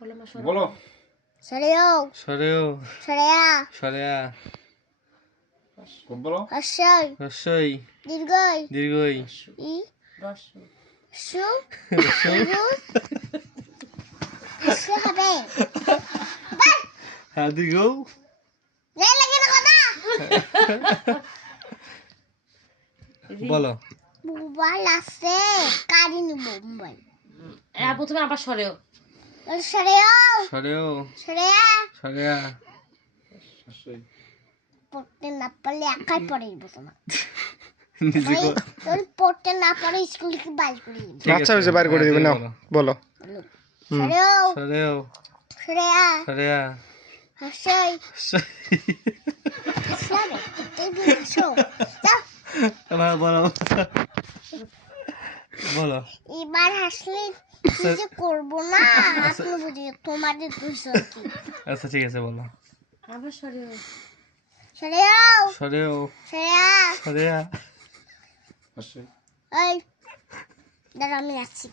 বলো সরেও সরেও সরেয়া সরেয়া বলো হর্ষই রসই দীর্ঘই দীর্ঘই ই সু রসু সু হবে হ্যাঁ দীর্ঘ যাই লাগে না কথা বলো মোবাইল আছে কারিনি মোবাইল প্রথমে আবার সরেও সরেও সরেও সরেয়া সরেয়া পড়তে না পারলে একাই পড়ে দিব তোমার নিজে কর। তোর পড়তে না পারে স্কুল থেকে বাইর করে দিব ঠিক আচ্ছা আছে, হয়েছে বাইর করে হ্যাঁ, দিবে দিয়ে নাও বলো। বলো সরেও সরেও সরেয়া সরেয়া হর্ষই রসই। সরে তুই বুঝছো যাও এবার বলো বলো এবার হাসলে কি যে করবো না আপনি বুঝি তোমাদের দুইজন কি আচ্ছা ঠিক আছে বলো আবার সরেও সরেও সরেও সরেয়া সরেয়া এই দাঁড়া আমি যাচ্ছি